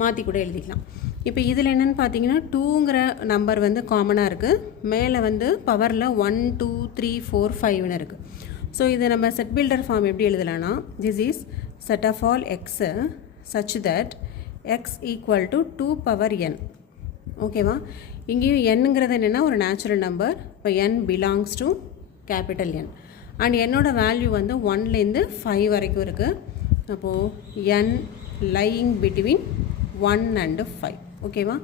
மாற்றி கூட எழுதிக்கலாம். இப்போ இதில் என்னென்னு பார்த்தீங்கன்னா 2ங்கிற நம்பர் வந்து காமனாக இருக்குது. மேலே வந்து பவரில் 1, 2, 3, 4, 5ன்னு இருக்குது. ஸோ இதை நம்ம செட் பில்டர் ஃபார்ம் எப்படி எழுதலாம்னா this is set of all x such that x equal to 2 power n. ஓகேவா? இங்கேயும் என்னங்கிறது என்னென்னா ஒரு நேச்சுரல் நம்பர். இப்போ n belongs to capital N and என்னோட வேல்யூ வந்து 1லேருந்து 5 வரைக்கும் இருக்குது. அப்போது n லையிங் பிட்வீன் 1 and 5. ஓகேவா?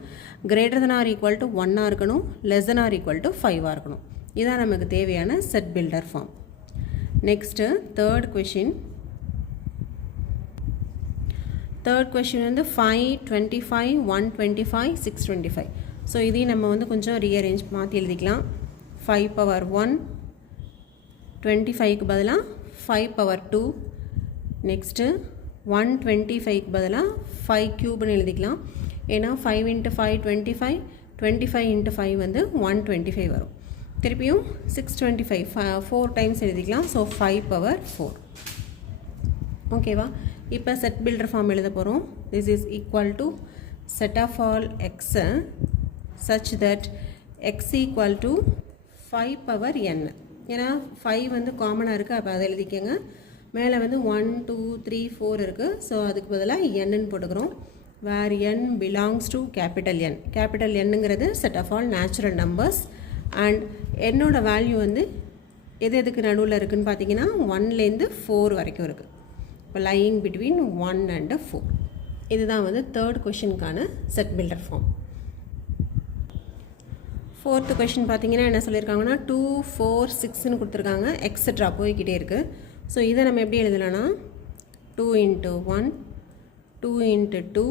Greater than or equal to 1 இருக்கணும், less than or equal to 5 இருக்கணும். இதான் நமக்கு தேவையான set builder form. Next third question. Third question வந்து 5, 25, 125, 625. ஸோ இதையும் நம்ம வந்து கொஞ்சம் ரீஅரேஞ்ச் மாற்றி எழுதிக்கலாம். 5 power 1, 25க்கு பதிலாக 5 power 2, நெக்ஸ்ட்டு 125க்கு பதிலாக 5 cube எழுதிக்கலாம். ஏன்னா 5 into 5 25, 25 into 5 வந்து 125 வரும். திருப்பியும் 625 4 times எழுதிக்கலாம். So 5 power 4. ஓகேவா? இப்போ செட் பில்டர் ஃபார்ம் எழுத போகிறோம். This is equal to set of all x such that x equal to 5 power n. ஏன்னா 5 வந்து காமனாக இருக்குது, அப்போ அதை எழுதிக்கங்க. மேலே வந்து 1, 2, 3, 4 இருக்குது. ஸோ அதுக்கு பதிலாக என்னன்னு போட்டுக்கிறோம். Where n belongs to capital N. Capital என்னங்கிறது set of all natural numbers and என்னோட வேல்யூ வந்து எதுக்கு நடுவில் இருக்குதுன்னு பார்த்தீங்கன்னா 1லேருந்து 4 வரைக்கும் இருக்குது. இப்போ லையிங் பிட்வீன் 1 and 4. இதுதான் வந்து தேர்ட் கொஷினுக்கான set builder form. Fourth question பார்த்தீங்கன்னா என்ன சொல்லியிருக்காங்கன்னா 2, 4, 6ன்னு கொடுத்துருக்காங்க. எக்ஸட்ரா போய்கிட்டே இருக்குது. ஸோ இதை நம்ம எப்படி எழுதலாம்னா 2 into 1, 2 into 2,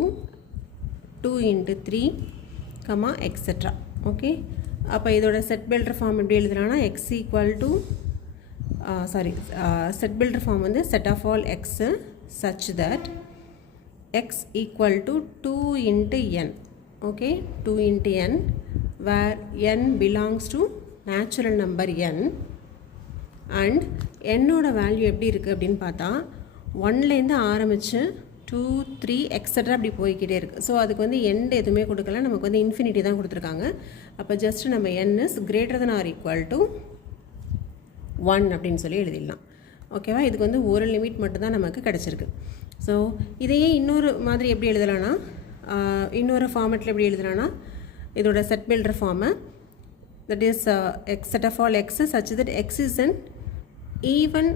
2 into 3, extra. Okay, அப்போ இதோட செட் பில்டர் ஃபார்ம் எப்படி எழுதலாம்னா x equal to set builder form வந்து set of all x such that x equal to 2 into n. Okay, 2 into n where n belongs to natural number n and என்னோட value எப்படி இருக்குது அப்படின்னு பார்த்தா 1லேருந்து ஆரம்பித்து 2, 3 extra அப்படி போய்கிட்டே இருக்குது. ஸோ அதுக்கு வந்து எண்ட் எதுவுமே கொடுக்கல, நமக்கு வந்து இன்ஃபினிட்டி தான் கொடுத்துருக்காங்க. அப்போ ஜஸ்ட் நம்ம n is greater than or equal to 1 அப்படின்னு சொல்லி எழுதிடலாம். ஓகேவா? இதுக்கு வந்து ஒரு லிமிட் மட்டும்தான் நமக்கு கிடச்சிருக்கு. ஸோ இதையே இன்னொரு மாதிரி எப்படி எழுதலாம்னா இன்னொரு ஃபார்மேட்டில் எப்படி எழுதலாம்னா இதோட செட் பில்டர் ஃபார்மை that is x set of all x such that X is an even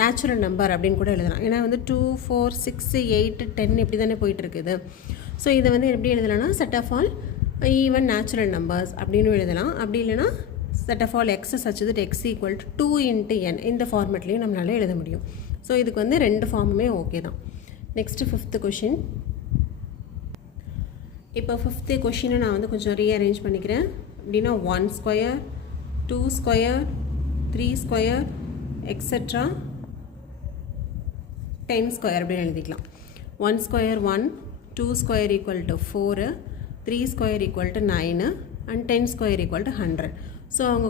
natural number அப்படின்னு கூட எழுதலாம். ஏன்னா வந்து 2, 4, 6, 8, 10 இப்படி தானே போயிட்டுருக்குது. ஸோ இதை வந்து எப்படி எழுதலாம்னா set of all even natural numbers அப்படின்னு எழுதலாம். அப்படி இல்லைனா set of all x such that x equal to 2 into n இந்த ஃபார்மேட்லேயும் நம்மளால எழுத முடியும். ஸோ இதுக்கு வந்து ரெண்டு ஃபார்முமே ஓகே தான். Next fifth question. இப்போ ஃபிஃப்த்து கொஷினை நான் வந்து கொஞ்சம் ரீஅரேஞ்ச் பண்ணிக்கிறேன். அப்படின்னா 1 square, 2 square, 3 square, extra 10 square அப்படின்னு எழுதிக்கலாம். 1 square 1, 2 square equal to 4, 3 square equal to 9 and 10 square equal to 100. So அவங்க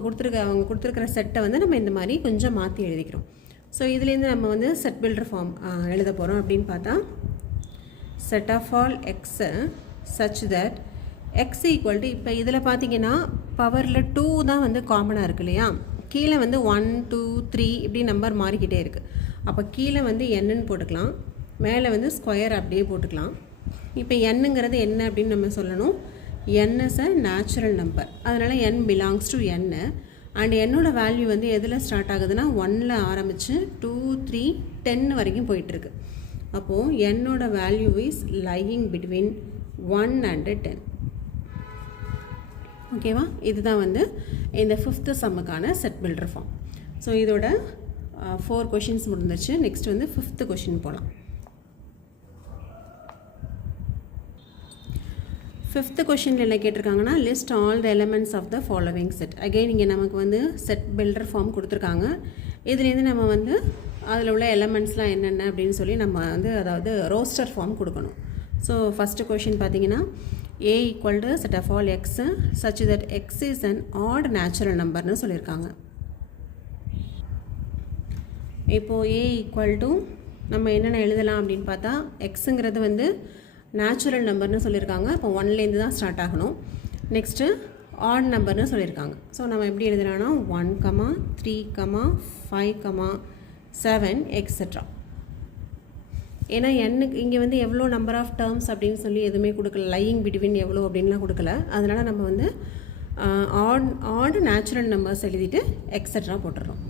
கொடுத்துருக்கிற செட்டை வந்து நம்ம இந்த மாதிரி கொஞ்சம் மாற்றி எழுதிக்கிறோம். ஸோ இதுலேருந்து நம்ம வந்து செட் பில்டர் ஃபார்ம் எழுத போகிறோம். அப்படின்னு பார்த்தா set of all x such that x equal to இப்போ இதில் பார்த்தீங்கன்னா பவரில் 2 தான் வந்து காமனாக இருக்குது இல்லையா? கீழே வந்து 1, 2, 3 இப்படி நம்பர் மாறிக்கிட்டே இருக்குது. அப்போ கீழே வந்து என்னன்னு போட்டுக்கலாம், மேலே வந்து ஸ்கொயர் அப்படியே போட்டுக்கலாம். இப்போ என்னங்கிறது என்ன அப்படின்னு நம்ம சொல்லணும். n is a natural number, அதனால் n belongs to n and என்னோட வேல்யூ வந்து எதில் ஸ்டார்ட் ஆகுதுன்னா 1ல் ஆரம்பித்து 2, 3, 10 வரைக்கும் போயிட்டுருக்கு. அப்போது என்னோட value is lying between 1 and 10. ஓகேவா, இதுதான் வந்து இந்த 5th சம்முக்கான செட் பில்டர் ஃபார்ம். ஸோ இதோட 4 கொஷின்ஸ் முடிஞ்சிச்சு. நெக்ஸ்ட் வந்து 5th கொஷின் போகலாம். 5th கொஷினில் என்ன கேட்டிருக்காங்கன்னா, list all the elements of the following set. Again இங்கே நமக்கு வந்து செட் பில்டர் ஃபார்ம் கொடுத்துருக்காங்க. இதுலேருந்து நம்ம வந்து அதில் உள்ள எலமெண்ட்ஸ்லாம் என்னென்ன அப்படின்னு சொல்லி நம்ம வந்து அதாவது ரோஸ்டர் ஃபார்ம் கொடுக்கணும். ஸோ ஃபஸ்ட்டு கொஷின் பார்த்தீங்கன்னா, A equal to set of all x such that X is an odd natural நம்பர்னு சொல்லியிருக்காங்க. இப்போது A ஈக்குவல் டு நம்ம என்னென்ன எழுதலாம் அப்படின்னு பார்த்தா, எக்ஸுங்கிறது வந்து நேச்சுரல் நம்பர்னு சொல்லியிருக்காங்க. இப்போ 1லேருந்து தான் ஸ்டார்ட் ஆகணும். நெக்ஸ்ட்டு ஆட் நம்பர்னு சொல்லியிருக்காங்க. ஸோ நம்ம எப்படி எழுதலாம்னா 1, 3, 5, 7 எக்ஸெட்ரா. ஏன்னா எண்ணுக்கு இங்கே வந்து எவ்வளோ நம்பர் ஆஃப் டேர்ம்ஸ் அப்படின்னு சொல்லி எதுவுமே கொடுக்கல, லையிங் பிட்வீன் எவ்வளோ அப்படின்லாம் கொடுக்கல. அதனால் நம்ம வந்து ஆட் நேச்சுரல் நம்பர்ஸ் எழுதிட்டு எக்ஸெட்ரா போட்டுடுறோம்.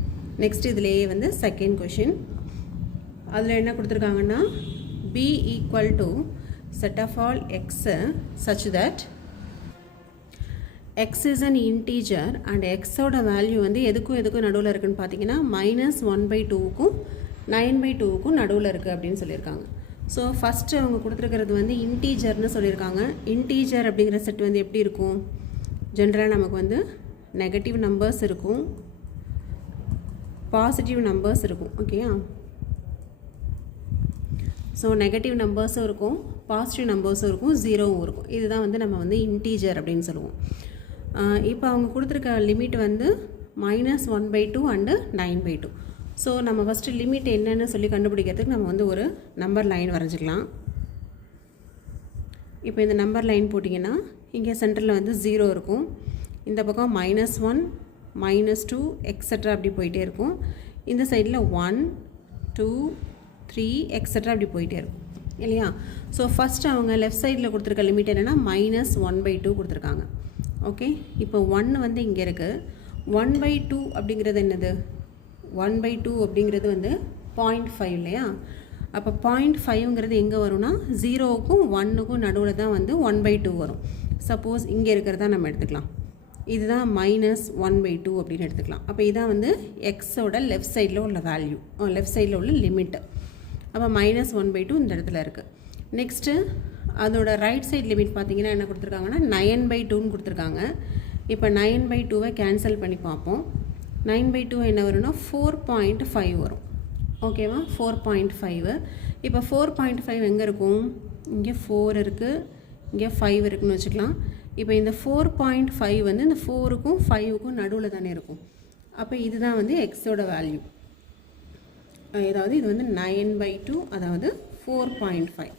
நெக்ஸ்ட் இதிலேயே வந்து செகண்ட் கொஷின், அதில் என்ன கொடுத்துருக்காங்கன்னா, B equal to set of all x such that x is an integer and x ஓட வேல்யூ வந்து எதுக்கும் நடுவில் இருக்குன்னு பார்த்தீங்கன்னா -1/2க்கும் 9/2க்கும் நடுவில் இருக்குது அப்படின்னு சொல்லியிருக்காங்க. ஸோ ஃபஸ்ட்டு அவங்க கொடுத்துருக்கிறது வந்து இன்டீஜர்னு சொல்லியிருக்காங்க. இன்டீஜர் அப்படிங்கிற செட் வந்து எப்படி இருக்கும், ஜென்ரலாக நமக்கு வந்து நெகட்டிவ் நம்பர்ஸ் இருக்கும், பாசிட்டிவ் நம்பர்ஸ் இருக்கும். ஓகேயா, ஸோ நெகட்டிவ் நம்பர்ஸும் இருக்கும், பாசிட்டிவ் நம்பர்ஸும் இருக்கும், ஜீரோவும் இருக்கும். இதுதான் வந்து நம்ம வந்து இன்டீஜர் அப்படின்னு சொல்லுவோம். இப்போ அவங்க கொடுத்துருக்க லிமிட் வந்து -1/2 அண்டு 9/2. ஸோ நம்ம ஃபஸ்ட்டு லிமிட் என்னன்னு சொல்லி கண்டுபிடிக்கிறதுக்கு நம்ம வந்து ஒரு நம்பர் லைன் வரைஞ்சிக்கலாம். இப்போ இந்த நம்பர் லைன் போட்டிங்கன்னா இங்கே சென்டரில் வந்து 0 இருக்கும், இந்த பக்கம் -1, -2 எக்ஸெட்ரா அப்படி போயிட்டே இருக்கும். இந்த சைடில் 1, 2, 3 எக்ஸெட்ரா அப்படி போயிட்டே இருக்கும் இல்லையா. ஸோ ஃபஸ்ட்டு அவங்க லெஃப்ட் சைடில் கொடுத்துருக்க லிமிட் என்னென்னா -1/2 கொடுத்துருக்காங்க. ஓகே, இப்போ 1 வந்து இங்கே இருக்குது. 1/2 அப்படிங்கிறது என்னது, 1/2 அப்படிங்கிறது வந்து 0.5 இல்லையா. அப்போ 0.5ங்கிறது எங்கே வரும்னா 0க்கும் 1க்கும் நடுவில் தான் வந்து 1/2 வரும். சப்போஸ் இங்கே இருக்கிறதா நம்ம எடுத்துக்கலாம், இதுதான் -1/2 அப்படின்னு எடுத்துக்கலாம். அப்போ இதான் வந்து எக்ஸோட லெஃப்ட் சைடில் உள்ள வேல்யூ, லெஃப்ட் சைடில் உள்ள லிமிட்டு. அப்போ -1/2 இந்த இடத்துல இருக்குது. நெக்ஸ்ட்டு அதோட ரைட் சைட் லிமிட் பார்த்திங்கன்னா என்ன கொடுத்துருக்காங்கன்னா 9/2ன்னு கொடுத்துருக்காங்க. இப்போ 9/2வை கேன்சல் பண்ணி பார்ப்போம். 9/2 என்ன வரும்னா 4.5 வரும். ஓகேவா, 4.5. இப்போ 4.5 எங்கே இருக்கும், இங்கே 4 இருக்குது, இங்கே 5 இருக்குதுன்னு வச்சுக்கலாம். இப்போ இந்த 4.5 வந்து இந்த 4க்கும் 5க்கும் நடுவில் தானே இருக்கும். அப்போ இதுதான் வந்து எக்ஸோட வேல்யூ. அதாவது இது வந்து 9/2, அதாவது 4.5.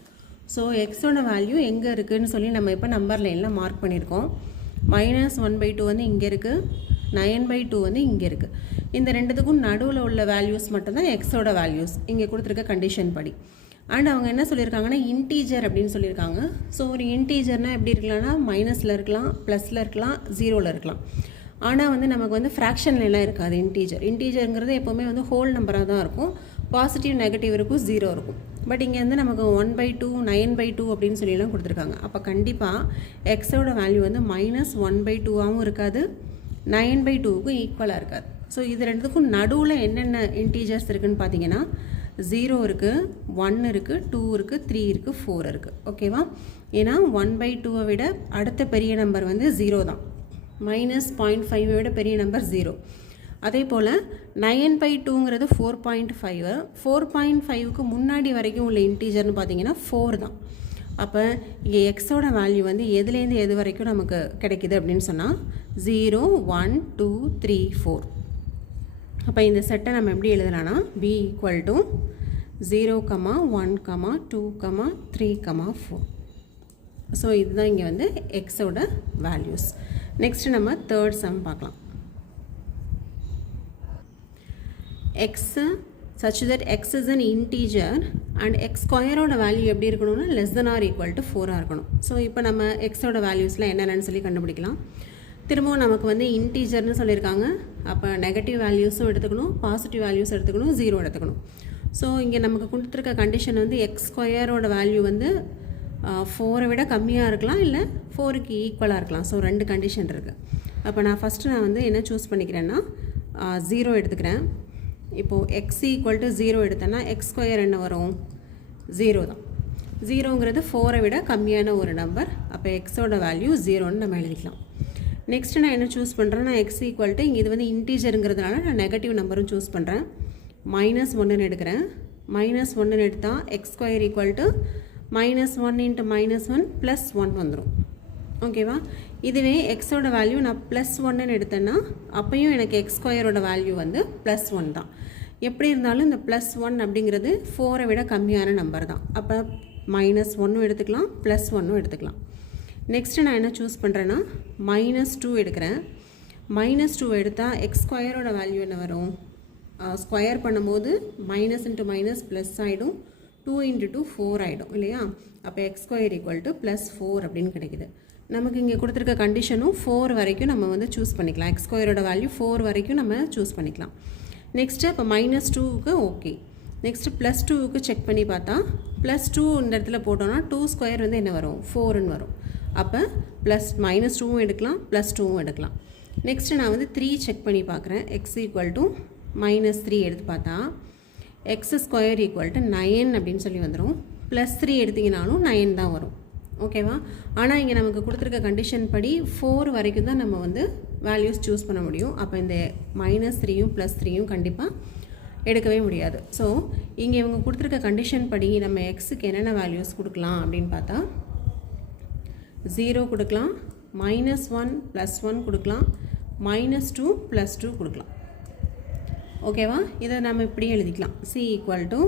ஸோ எக்ஸோட வேல்யூ எங்கே இருக்குதுன்னு சொல்லி நம்ம இப்போ நம்பர் லைனில் மார்க் பண்ணியிருக்கோம். -1/2 வந்து இங்கே இருக்குது, 9/2 வந்து இங்கே இருக்குது. இந்த ரெண்டுத்துக்கும் நடுவில் உள்ள வேல்யூஸ் மட்டும்தான் எக்ஸோட வேல்யூஸ் இங்கே கொடுத்துருக்க கண்டிஷன் படி. அண்ட் அவங்க என்ன சொல்லியிருக்காங்கன்னா இன்டீஜர் அப்படின்னு சொல்லியிருக்காங்க. ஸோ ஒரு இன்டீஜர்னால் எப்படி இருக்கலாம்னா மைனஸில் இருக்கலாம், ப்ளஸில் இருக்கலாம், 0ல் இருக்கலாம். ஆனால் வந்து நமக்கு வந்து ஃப்ராக்ஷன்லாம் இருக்காது. இன்டீஜருங்கிறது எப்போவுமே வந்து ஹோல் நம்பராக தான் இருக்கும். பாசிட்டிவ் நெகட்டிவ் இருக்கும், 0 இருக்கும். பட் இங்கே வந்து நமக்கு 1/2 9/2 அப்படின்னு சொல்லிலாம் கொடுத்துருக்காங்க. அப்போ கண்டிப்பாக எக்ஸோட வேல்யூ வந்து -1/2ஆகவும் இருக்காது, 9/2க்கும் ஈக்குவலாக இருக்காது. ஸோ இது ரெண்டுத்துக்கும் நடுவில் என்னென்ன இன்டீஜர்ஸ் இருக்குதுன்னு பார்த்தீங்கன்னா 0 இருக்குது, 1 இருக்குது, 2 இருக்குது, 3 இருக்குது, 4 இருக்குது. ஓகேவா, ஏன்னா 1/2வை விட அடுத்த பெரிய நம்பர் வந்து 0 தான். -0.5 விட பெரிய நம்பர் 0. அதே போல் 9/2ங்கிறது 4.5. 4.5க்கு முன்னாடி வரைக்கும் உள்ள இன்டீஜர்னு பார்த்தீங்கன்னா 4 தான். அப்போ இங்கே எக்ஸோட வேல்யூ வந்து எதுலேருந்து எது வரைக்கும் நமக்கு கிடைக்கிது அப்படின்னு சொன்னால் 0, 1, 2, 3, 4. அப்போ இந்த செட்டை நம்ம எப்படி எழுதலாம்னா B ஈக்குவல் டு 0, 1, 2, 3, 4. ஸோ இதுதான் இங்கே வந்து எக்ஸோட வேல்யூஸ். நெக்ஸ்ட் நம்ம தேர்ட் சம் பார்க்கலாம். x such that x is an integer and x ஸ்கொயரோட வேல்யூ எப்படி இருக்கணும்னா less than or equal to 4 இருக்கணும். ஸோ இப்போ நம்ம எக்ஸோட வேல்யூஸ்லாம் என்னென்னு சொல்லி கண்டுபிடிக்கலாம். திரும்பவும் நமக்கு வந்து இன்டீஜர்னு சொல்லியிருக்காங்க. அப்போ நெகட்டிவ் வேல்யூஸும் எடுத்துக்கணும், பாசிட்டிவ் வேல்யூஸ் எடுத்துக்கணும், 0 எடுத்துக்கணும். ஸோ இங்கே நமக்கு கொடுத்துருக்க கண்டிஷன் வந்து எக்ஸ் ஸ்கொயரோட வேல்யூ வந்து 4 விட கம்மியாக இருக்கலாம், இல்லை 4க்கு ஈக்குவலாக இருக்கலாம். ஸோ 2 கண்டிஷன் இருக்குது. அப்போ நான் வந்து என்ன சூஸ் பண்ணிக்கிறேன்னா 0 எடுத்துக்கிறேன். இப்போது எக்ஸ் ஈக்குவல் டு 0 எடுத்தேன்னா எக்ஸ் ஸ்கொயர் என்ன வரும்? 0 தான். 0ங்கிறது 4 விட கம்மியான ஒரு நம்பர். அப்போ எக்ஸோட வேல்யூ 0ன்னு நம்ம எழுதிக்கலாம். நெக்ஸ்ட்டு நான் என்ன சூஸ் பண்ணுறேன்னா எக்ஸ் ஈக்குவல் டு, இங்கே இது வந்து இன்டீஜருங்கிறதுனால நான் நெகட்டிவ் நம்பரும் சூஸ் பண்ணுறேன். -1ன்னு எடுக்கிறேன். -1ன்னு எடுத்தால் எக்ஸ் ஸ்கொயர் ஈக்குவல் டு -1 × -1 +1 வந்துடும். ஓகேவா? இதுவே எக்ஸோட வேல்யூ நான் +1ன்னு எடுத்தேன்னா அப்பையும் எனக்கு எக்ஸ் ஸ்கொயரோட வேல்யூ வந்து +1 தான். எப்படி இருந்தாலும் இந்த +1 அப்படிங்கிறது 4 விட கம்மியான நம்பர் தான். அப்போ -1ம் எடுத்துக்கலாம், +1ம் எடுத்துக்கலாம். நெக்ஸ்ட்டு நான் என்ன சூஸ் பண்ணுறேன்னா -2 எடுக்கிறேன். -2 எடுத்தால் எக்ஸ் ஸ்கொயரோட வேல்யூ என்ன வரும்? ஸ்கொயர் பண்ணும்போது மைனஸ் இன்ட்டு மைனஸ் ப்ளஸ் ஆகிடும், 2 × 2 4 ஆகிடும் இல்லையா? அப்போ எக்ஸ் ஸ்கொயர் ஈக்குவல் டு +4 அப்படின்னு கிடைக்குது. நமக்கு இங்கே கொடுத்துருக்க கண்டிஷனும் 4 வரைக்கும் நம்ம வந்து சூஸ் பண்ணிக்கலாம். எக்ஸ் ஸ்கொயரோட வேல்யூ 4 வரைக்கும் நம்ம சூஸ் பண்ணிக்கலாம். நெக்ஸ்ட்டு அப்போ -2க்கு ஓகே. நெக்ஸ்ட்டு +2க்கு செக் பண்ணி பார்த்தா +2 இந்த இடத்துல போட்டோன்னா 2 ஸ்கொயர் வந்து என்ன வரும்? 4ன்னு வரும். அப்போ -2வும் எடுக்கலாம், +2வும் எடுக்கலாம். நெக்ஸ்ட்டு நான் வந்து 3 செக் பண்ணி பார்க்குறேன். எக்ஸ் ஈக்குவல் டு -3 எடுத்து பார்த்தா எக்ஸ் ஸ்கொயர் ஈக்குவல் டு 9 அப்படின்னு சொல்லி வந்துடும். +3 எடுத்திங்கனாலும் 9 தான் வரும். ஓகேவா? ஆனால் இங்கே நமக்கு கொடுத்துருக்க கண்டிஷன் படி 4 வரைக்கும் தான் நம்ம வந்து வேல்யூஸ் சூஸ் பண்ண முடியும். அப்போ இந்த -3யும் +3யும் கண்டிப்பாக எடுக்கவே முடியாது. ஸோ இங்கே இவங்க கொடுத்துருக்க கண்டிஷன் படி நம்ம எக்ஸுக்கு என்னென்ன வேல்யூஸ் கொடுக்கலாம் அப்படின்னு பார்த்தா 0 கொடுக்கலாம், -1 +1 கொடுக்கலாம், -2 +2 கொடுக்கலாம். ஓகேவா? இதை நம்ம இப்படி எழுதிக்கலாம். c equal to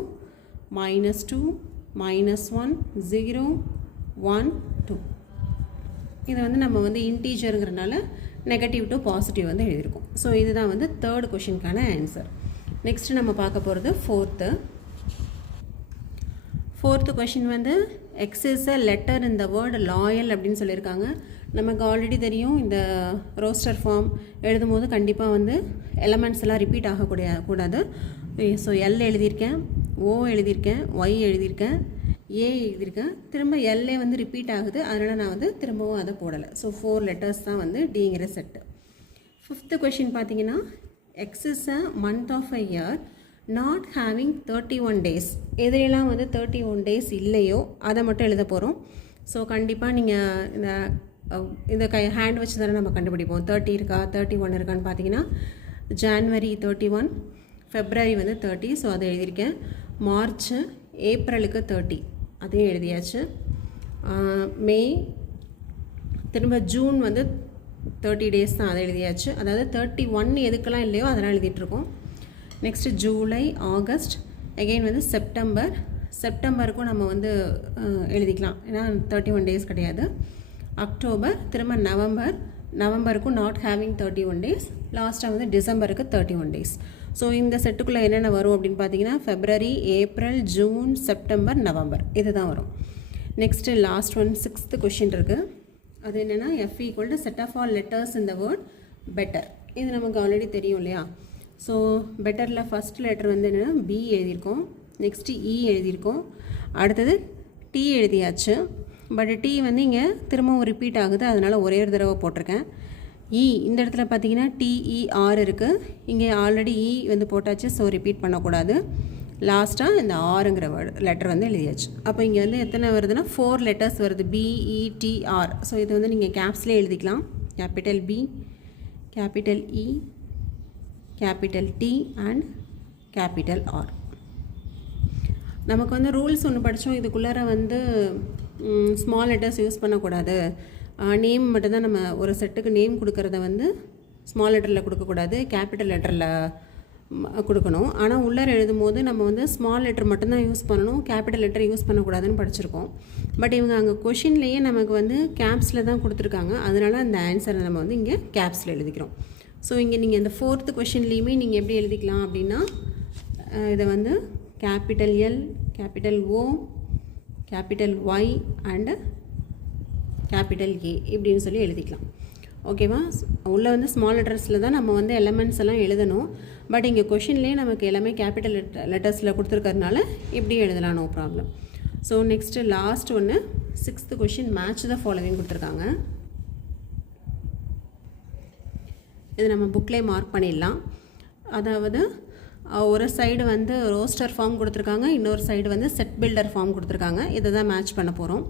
-2 -1 0 1 2. இதை வந்து நம்ம வந்து இன்டீஜருங்கிறனால நெகட்டிவ் டு பாசிட்டிவ் வந்து எழுதியிருக்கோம். ஸோ இதுதான் வந்து 3rd கொஷினுக்கான ஆன்சர். நெக்ஸ்ட்டு நம்ம பார்க்க போகிறது 4th கொஷின் வந்து X is a letter in the word loyal அப்படின்னு சொல்லியிருக்காங்க. நமக்கு ஆல்ரெடி தெரியும் இந்த ரோஸ்டர் ஃபார்ம் எழுதும்போது கண்டிப்பாக வந்து எலமெண்ட்ஸ் எல்லாம் ரிப்பீட் கூடாது. ஸோ எல் எழுதியிருக்கேன், ஓ எழுதியிருக்கேன், ஒய் எழுதியிருக்கேன், ஏ எழுதியிருக்கேன். திரும்ப எல்ஏ வந்து ரிப்பீட் ஆகுது, அதனால் நான் வந்து திரும்பவும் அதை போடலை. ஸோ 4 லெட்டர்ஸ் தான் வந்து டிங்கிற செட்டு. 5th கொஷின் பார்த்தீங்கன்னா x is a month of a year not having 31 days. எதிரெல்லாம் வந்து 31 days இல்லையோ அதை மட்டும் எழுத போகிறோம். ஸோ கண்டிப்பாக நீங்கள் இந்த ஹேண்ட் வச்சு தானே நம்ம கண்டுபிடிப்போம். 30 இருக்கா 31 இருக்கான்னு பார்த்தீங்கன்னா ஜான்வரி 31, ஃபெப்ரவரி வந்து 30, ஸோ அதை எழுதியிருக்கேன். மார்ச் ஏப்ரலுக்கு 30 அதையும் எழுதியாச்சு. மே திரும்ப ஜூன் வந்து 30 days தான், அதை எழுதியாச்சு. அதாவது 31 எதுக்கெல்லாம் இல்லையோ அதெல்லாம் எழுதிட்டுருக்கோம். நெக்ஸ்ட்டு ஜூலை, ஆகஸ்ட், அகெயின் வந்து செப்டம்பருக்கும் நம்ம வந்து எழுதிக்கலாம், ஏன்னா 31 days கிடையாது. அக்டோபர், திரும்ப நவம்பருக்கும் நாட் ஹேவிங் 31 days. லாஸ்ட்டாக வந்து டிசம்பருக்கு 31 days. ஸோ இந்த செட்டுக்குள்ளே என்னென்ன வரும் அப்படின்னு பார்த்தீங்கன்னா February, April, June, September, November இது தான் வரும். Next last one 6th question இருக்குது. அது என்னென்னா F equal to set of all letters in the word better. இது நமக்கு ஆல்ரெடி தெரியும் இல்லையா? ஸோ பெட்டரில் ஃபஸ்ட் லெட்டர் வந்து என்னென்னா பி எழுதியிருக்கோம், நெக்ஸ்ட்டு இ எழுதியிருக்கோம், அடுத்தது டி எழுதியாச்சு. பட் டி வந்து இங்கே திரும்பவும் ரிப்பீட் ஆகுது, அதனால் ஒரே ஒரு தடவை போட்டிருக்கேன். இ இந்த இடத்துல பார்த்தீங்கன்னா TER இருக்குது, இங்கே ஆல்ரெடி இ வந்து போட்டாச்சு, ஸோ ரிப்பீட் பண்ணக்கூடாது. லாஸ்ட்டாக இந்த ஆருங்கிற லெட்டர் வந்து எழுதியாச்சு. அப்போ இங்கே வந்து எத்தனை வருதுன்னா 4 லெட்டர்ஸ் வருது, BETR. ஸோ இது வந்து நீங்கள் கேப்ஸ்லேயே எழுதிக்கலாம். Capital B, capital E, capital T and capital R. நமக்கு வந்து ரூல்ஸ் ஒன்று படித்தோம், இதுக்குள்ளார வந்து ஸ்மால் லெட்டர்ஸ் யூஸ் பண்ணக்கூடாது, நேம் மட்டும்தான். நம்ம ஒரு செட்டுக்கு நேம் கொடுக்கறத வந்து ஸ்மால் லெட்டரில் கொடுக்கக்கூடாது, கேபிட்டல் லெட்டரில் கொடுக்கணும். ஆனால் உள்ளார எழுதும் போது நம்ம வந்து ஸ்மால் லெட்டர் மட்டும்தான் யூஸ் பண்ணணும், கேபிட்டல் லெட்டர் யூஸ் பண்ணக்கூடாதுன்னு படிச்சிருக்கோம். பட் இவங்க அங்கே கொஷின்லேயே நமக்கு வந்து கேப்ஸில் தான் கொடுத்துருக்காங்க, அதனால் அந்த ஆன்சரை நம்ம வந்து இங்கே கேப்ஸில் எழுதிக்கிறோம். ஸோ இங்கே நீங்கள் இந்த 4th கொஷின்லேயுமே நீங்கள் எப்படி எழுதிக்கலாம் அப்படின்னா இதை வந்து capital L, capital O, capital Y and capital A இப்படின்னு சொல்லி எழுதிக்கலாம். ஓகேவா? உள்ளே வந்து ஸ்மால் லெட்டர்ஸில் தான் நம்ம வந்து எலமெண்ட்ஸ் எல்லாம் எழுதணும். பட் இங்கே கொஷின்லேயே நமக்கு எல்லாமே கேபிட்டல் லெட்டர்ஸில் கொடுத்துருக்கறதுனால இப்படி எழுதலாம், no problem. So next last ஒன்று 6th question match the following கொடுத்துருக்காங்க. இது நம்ம புக்லேயே மார்க் பண்ணிடலாம். அதாவது ஒரு சைடு வந்து ரோஸ்டர் ஃபார்ம் கொடுத்துருக்காங்க, இன்னொரு சைடு வந்து செட் பில்டர் ஃபார்ம் கொடுத்துருக்காங்க. இதை தான் மேட்ச் பண்ண போகிறோம்.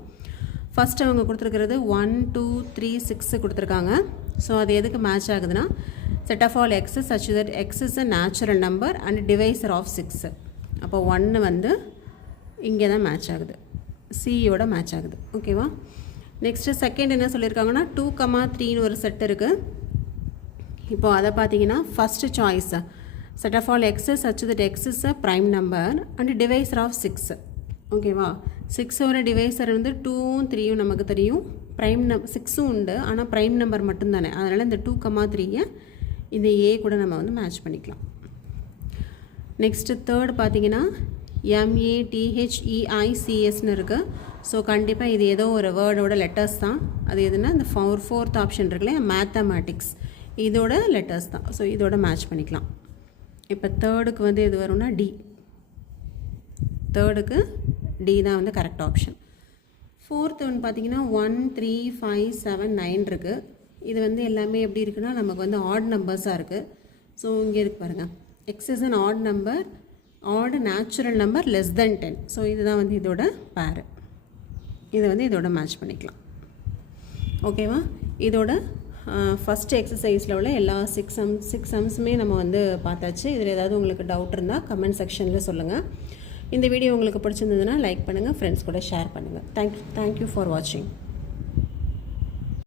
ஃபஸ்ட்டு அவங்க கொடுத்துருக்கிறது 1 2 3 6 கொடுத்துருக்காங்க. ஸோ அது எதுக்கு மேட்ச் ஆகுதுன்னா, set of all x's such that x is a natural number and divisor of 6. அப்போ 1 வந்து இங்கே தான் மேட்ச் ஆகுது, சியோட மேட்ச் ஆகுது. ஓகேவா? நெக்ஸ்ட்டு செகண்ட் என்ன சொல்லியிருக்காங்கன்னா 2, 3ன்னு ஒரு செட் இருக்குது. இப்போது அதை பார்த்தீங்கன்னா first choice set of all x's such that x is a prime number and divisor of 6. ஓகேவா? 6ஓட டிவைசர் வந்து 2ம் 3யும் நமக்கு தெரியும். ப்ரைம் 6ம் உண்டு, ஆனால் ப்ரைம் நம்பர் மட்டும்தானே. அதனால் இந்த 2, 3யை இந்த ஏ கூட நம்ம வந்து மேட்ச் பண்ணிக்கலாம். நெக்ஸ்ட்டு தேர்ட் பார்த்தீங்கன்னா MATHEICSன்னு இருக்குது. ஸோ கண்டிப்பாக இது ஏதோ ஒரு வேர்டோட லெட்டர்ஸ் தான். அது எதுனா இந்த ஃபோர்த் ஆப்ஷன் இருக்குல்லையா, மேத்தமேட்டிக்ஸ், இதோட லெட்டர்ஸ் தான். ஸோ இதோட மேட்ச் பண்ணிக்கலாம். இப்போ தேர்டுக்கு வந்து எது வரும்னா டி. தேர்டுக்கு டி தான் வந்து கரெக்ட் ஆப்ஷன். ஃபோர்த் ஒன்று பார்த்தீங்கன்னா 1 3 5 7 9 இருக்குது. இது வந்து எல்லாமே எப்படி இருக்குன்னா நமக்கு வந்து ஆட் நம்பர்ஸாக இருக்குது. ஸோ இங்கே இருக்கு பாருங்கள், X is an add number, add natural number less than 10. So இதுதான் வந்து இதோட பேரு. இதை வந்து இதோட மேட்ச் பண்ணிக்கலாம். ஓகேவா? இதோட ஃபஸ்ட்டு எக்ஸசைஸில் உள்ள எல்லா 6 சம்ஸுமே நம்ம வந்து பார்த்தாச்சு. இதில் ஏதாவது உங்களுக்கு டவுட் இருந்தால் கமெண்ட் செக்ஷனில் சொல்லுங்கள். இந்த வீடியோ உங்களுக்கு பிடிச்சிருந்ததுன்னா லைக் பண்ணுங்கள், ஃப்ரெண்ட்ஸ் கூட ஷேர் பண்ணுங்கள். தேங்க்யூ ஃபார் வாட்சிங்.